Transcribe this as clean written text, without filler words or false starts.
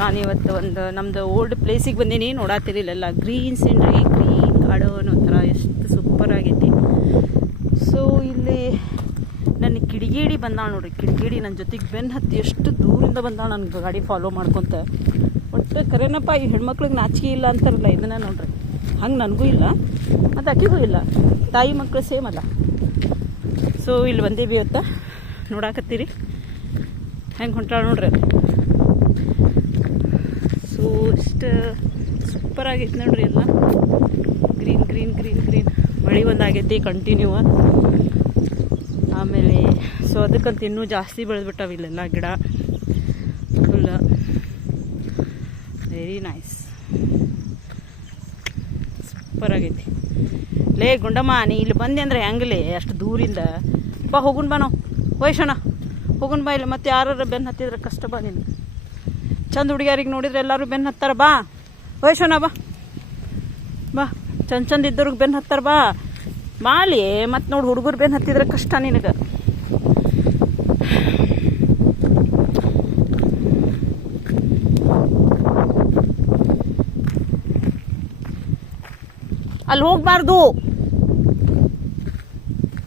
ನಾನು ಇವತ್ತು ಒಂದು ನಮ್ಮದು ಓಲ್ಡ್ ಪ್ಲೇಸಿಗೆ ಬಂದೀನಿ. ನೋಡಾತಿರಲಿಲ್ಲ, ಗ್ರೀನ್ ಸೀನ್ರಿ, ಗ್ರೀನ್ ಗಾರ್ಡನ್ ಒಂಥರ ಎಷ್ಟು ಸೂಪರ್ ಆಗೈತಿ. ಸೊ ಇಲ್ಲಿ ನನ್ನ ಕಿಡಿಗೇಡಿ ಬಂದಾಳ ನೋಡ್ರಿ. ಕಿಡಿಗೇಡಿ ನನ್ನ ಜೊತೆಗೆ ಬೆನ್ನು ಹತ್ತಿ ಎಷ್ಟು ದೂರಿಂದ ಬಂದಾಳ ನನಗೆ ಗಾಡಿ ಫಾಲೋ ಮಾಡ್ಕೊತ. ಒಟ್ಟು ಕರೆನಪ್ಪ, ಈ ಹೆಣ್ಮಕ್ಳಿಗೆ ನಾಚಿಕೆ ಇಲ್ಲ ಅಂತಾರಲ್ಲ, ಇದನ್ನ ನೋಡ್ರಿ. ಹಂಗೆ ನನಗೂ ಇಲ್ಲ ಮತ್ತು ಆಕಿಗೂ ಇಲ್ಲ, ತಾಯಿ ಮಕ್ಕಳು ಸೇಮ್ ಅಲ್ಲ. ಸೊ ಇಲ್ಲಿ ಬಂದೇವಿ ಇವತ್ತು, ನೋಡಾಕತ್ತೀರಿ ಹೆಂಗೆ ಹೊಂಟಾಳ ನೋಡ್ರಿ. ಸೊ ಇಷ್ಟು ಸೂಪರ್ ಆಗೈತೆ ನೋಡ್ರಿ, ಎಲ್ಲ ಗ್ರೀನ್ ಗ್ರೀನ್ ಗ್ರೀನ್ ಗ್ರೀನ್. ಮಳೆ ಒಂದಾಗೈತಿ ಕಂಟಿನ್ಯೂ. ಆಮೇಲೆ ಸೊ ಅದಕ್ಕಂತ ಇನ್ನೂ ಜಾಸ್ತಿ ಬೆಳೆದ್ಬಿಟ್ಟಾವ ಇಲ್ಲೆಲ್ಲ ಗಿಡ ಫುಲ್. ವೆರಿ ನೈಸ್, ಸೂಪರ್ ಆಗೈತಿ. ಲೇ ಗುಂಡಮ್ಮ, ನೀ ಇಲ್ಲಿ ಬಂದೆ ಅಂದರೆ ಹೆಂಗಲೇ ಅಷ್ಟು ದೂರಿಂದ? ಬಾ ಹೋಗುನ್ ಬಾ, ನಾವು ವಯಸ್ಸಣ ಹೋಗುನ್ ಬಾ. ಇಲ್ಲ ಮತ್ತೆ ಯಾರು ಬೆನ್ನು ಹತ್ತಿದ್ರೆ ಕಷ್ಟ ಬಾ. ನೀನು ಚಂದ ಹುಡುಗಿಯಾರಿಗೆ ನೋಡಿದ್ರೆ ಎಲ್ಲರೂ ಬೆನ್ನು ಹತ್ತಾರ. ಬಾ ವಯಸ್ಸಣ, ಬಾ ಬಾ. ಚಂದ ಇದ್ದವ್ರಿಗೆ ಬೆನ್ನು ಹತ್ತಾರ. ಬಾ ಮಾಲಿ. ಮತ್ತು ನೋಡಿ, ಹುಡುಗರು ಬೆನ್ನು ಹತ್ತಿದ್ರೆ ಕಷ್ಟ ನಿನಗೆ. ಅಲ್ಲಿ ಹೋಗ್ಬಾರ್ದು.